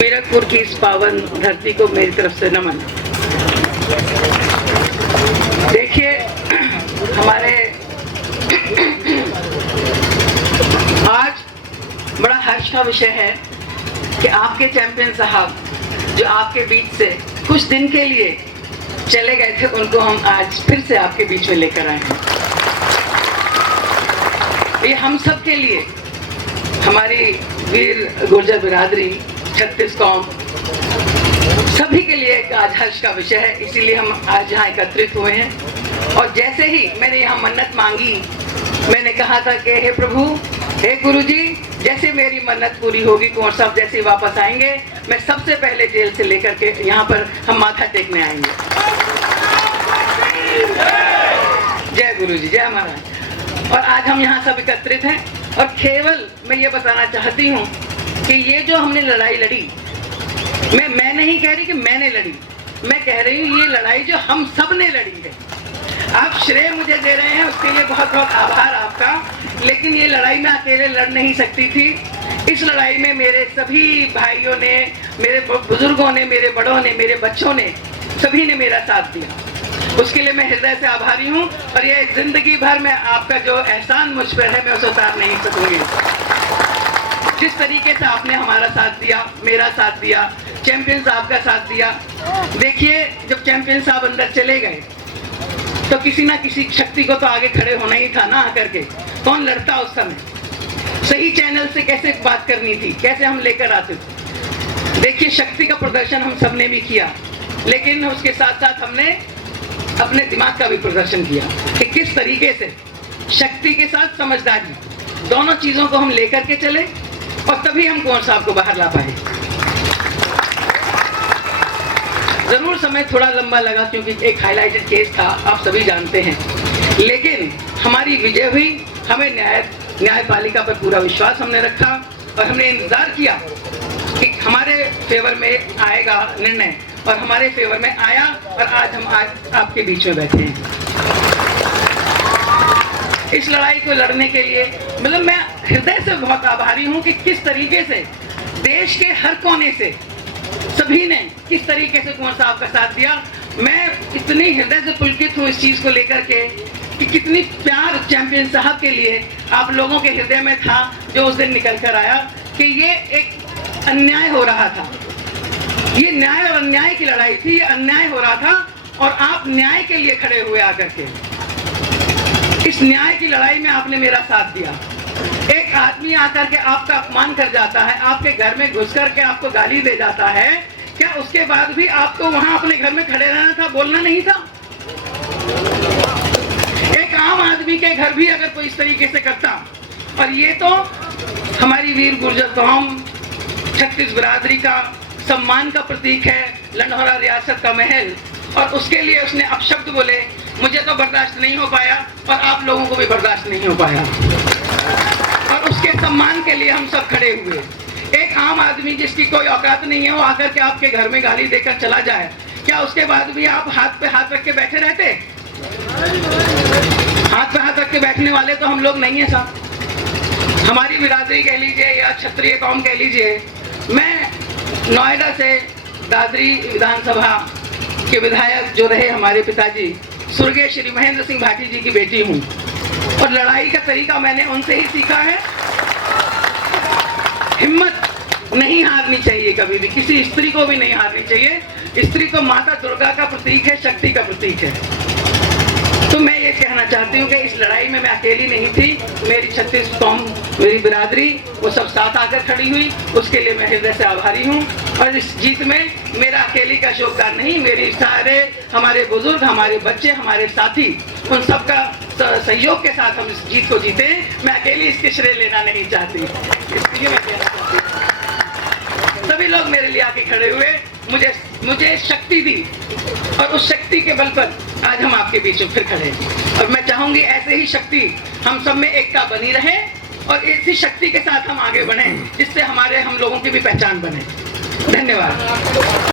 गोरखपुर की इस पावन धरती को मेरी तरफ से नमन। देखिए, हमारे आज बड़ा हर्ष का विषय है कि आपके चैंपियन साहब जो आपके बीच से कुछ दिन के लिए चले गए थे, उनको हम आज फिर से आपके बीच में लेकर आए हैं। ये हम सब के लिए, हमारी वीर गुर्जर बिरादरी, छत्तीस कौम, सभी के लिए एक आज हर्ष का विषय है। इसीलिए हम आज यहाँ एकत्रित हुए हैं। और जैसे ही मैंने यहाँ मन्नत मांगी, मैंने कहा था कि हे प्रभु, हे गुरुजी, जैसे मेरी मन्नत पूरी होगी, कुंवर साहब जैसे वापस आएंगे, मैं सबसे पहले जेल से लेकर के यहाँ पर हम माथा टेकने आएंगे। जय गुरुजी, जय महाराज। और आज हम यहाँ सब एकत्रित हैं और केवल मैं ये बताना चाहती हूँ कि ये जो हमने लड़ाई लड़ी, मैं नहीं कह रही कि मैंने लड़ी, मैं कह रही हूँ ये लड़ाई जो हम सब ने लड़ी है। आप श्रेय मुझे दे रहे हैं, उसके लिए बहुत बहुत आभार आपका। लेकिन ये लड़ाई मैं अकेले लड़ नहीं सकती थी। इस लड़ाई में मेरे सभी भाइयों ने, मेरे बुजुर्गों ने, मेरे बड़ों ने, मेरे बच्चों ने, सभी ने मेरा साथ दिया। उसके लिए मैं हृदय से आभारी हूँ। और ये जिंदगी भर में आपका जो एहसान मुझ पर है, मैं उसे उतार नहीं सकूंगी। जिस तरीके से आपने हमारा साथ दिया, मेरा साथ दिया, चैंपियन साहब का साथ दिया। देखिए, जब चैंपियन साहब अंदर चले गए तो किसी ना किसी शक्ति को तो आगे खड़े होना ही था ना। आकर के कौन लड़ता उस समय, सही चैनल से कैसे बात करनी थी, कैसे हम लेकर आते थे। देखिए, शक्ति का प्रदर्शन हम सबने भी किया, लेकिन उसके साथ साथ हमने अपने दिमाग का भी प्रदर्शन किया कि किस तरीके से शक्ति के साथ समझदारी, दोनों चीजों को हम लेकर के चले और तभी हम कुंवर साहब को बाहर ला पाए। जरूर समय थोड़ा लंबा लगा, क्योंकि एक हाईलाइटेड केस था, आप सभी जानते हैं। लेकिन हमारी विजय हुई। हमें न्यायपालिका पर पूरा विश्वास हमने रखा और हमने इंतजार किया कि हमारे फेवर में आएगा निर्णय, और हमारे फेवर में आया। और आज हम आपके बीच में बैठे हैं। इस लड़ाई को लड़ने के लिए मतलब मैं हृदय से बहुत आभारी हूं कि किस तरीके से देश के हर कोने से सभी ने किस तरीके से कुंवर साहब का साथ दिया। मैं इतनी हृदय से पुलकित हूँ इस चीज को लेकर के कि कितनी प्यार चैंपियन साहब के लिए आप लोगों के हृदय में था, जो उस दिन निकल कर आया कि ये एक अन्याय हो रहा था। ये न्याय और अन्याय की लड़ाई थी, ये अन्याय हो रहा था और आप न्याय के लिए खड़े हुए आकर के। इस न्याय की लड़ाई में आपने मेरा साथ दिया। एक आदमी आकर के आपका अपमान कर जाता है, आपके घर में घुस कर के आपको गाली दे जाता है, क्या उसके बाद भी आपको वहां अपने घर में खड़े रहना था, बोलना नहीं था? एक आम आदमी के घर भी अगर कोई इस तरीके से करता। और ये तो हमारी वीर गुर्जर कौम, छत्तीस बिरादरी का सम्मान का प्रतीक है, लंढौरा रियासत का महल, और उसके लिए उसने अपशब्द बोले। मुझे तो बर्दाश्त नहीं हो पाया और आप लोगों को भी बर्दाश्त नहीं हो पाया। और उसके सम्मान के लिए हम सब खड़े हुए। एक आम आदमी जिसकी कोई औकात नहीं है, वो आकर के आपके घर में गाली देकर चला जाए, क्या उसके बाद भी आप हाथ पे हाथ रख के बैठे रहते? हाथ पे हाथ रख के बैठने वाले तो हम लोग नहीं है साहब। हमारी बिरादरी कह लीजिए या क्षत्रिय कौम कह लीजिए। मैं नोएडा से दादरी विधानसभा के विधायक जो रहे हमारे पिताजी स्वर्गीय श्री महेंद्र सिंह भाटी जी की बेटी हूँ, और लड़ाई का तरीका मैंने उनसे ही सीखा है। हिम्मत नहीं हारनी चाहिए कभी भी, किसी स्त्री को भी नहीं हारनी चाहिए। स्त्री तो माता दुर्गा का प्रतीक है, शक्ति का प्रतीक है। तो मैं ये कहना चाहती हूँ कि इस लड़ाई में मैं अकेली नहीं थी, मेरी छत्तीस कौम, मेरी बिरादरी, वो सब साथ आकर खड़ी हुई। उसके लिए मैं हृदय से आभारी हूँ। और इस जीत में मेरा अकेली का योगदान नहीं, मेरी सारे हमारे बुजुर्ग, हमारे बच्चे, हमारे साथी, उन सबका सहयोग के साथ हम इस जीत को जीते। मैं अकेली इसके श्रेय लेना नहीं चाहती, इसलिए मैं कहना चाहती हूँ सभी लोग मेरे लिए आके खड़े हुए, मुझे शक्ति दी, और उस शक्ति के बल पर आज हम आपके बीच में फिर खड़े हैं। और मैं चाहूंगी ऐसे ही शक्ति हम सब में एकता बनी रहे और इसी शक्ति के साथ हम आगे बढ़ें, जिससे हम लोगों की भी पहचान बने। धन्यवाद।